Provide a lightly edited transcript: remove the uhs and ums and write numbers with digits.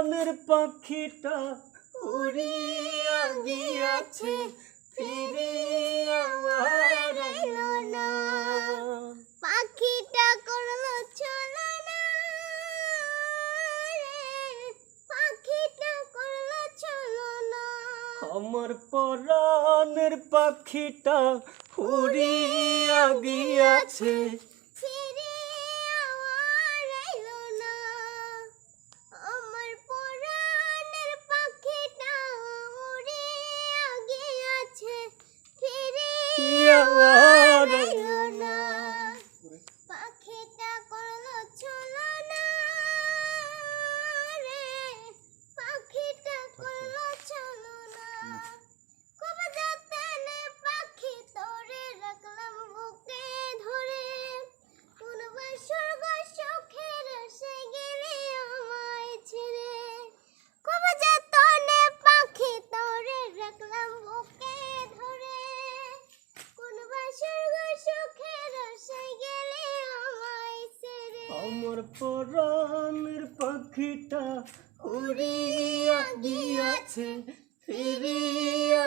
পরাণের পাখিটা উড়িয়া গিয়াছে, ফিরে আমার এলো না। পাখিটা করলো চলো না রে, পাখিটা করলো চলো না। আমার পরাণের পাখিটা উড়িয়া গিয়াছে, ফিরে আমার এলো না। আমার পরাণের পাখিটা উড়িয়া গিয়াছে, ফিরে আমার এলো না। পাখিটা করলো চলো না রে, পাখিটা করলো চলো না। কবে যতনে পাখি তোরে রাখলাম বুকে ধরে, কোনবা স্বর্গ সুখের সে গেলে আমায় ছেড়ে। কবে যতনে পাখি তোরে রাখলাম বুকে ধরে, কোনবা স্বর্গ সুখের সে গেলে আমায় ছেড়ে। আমার পরাণের পাখিটা উড়িয়া গিয়াছে, ফিরিয়া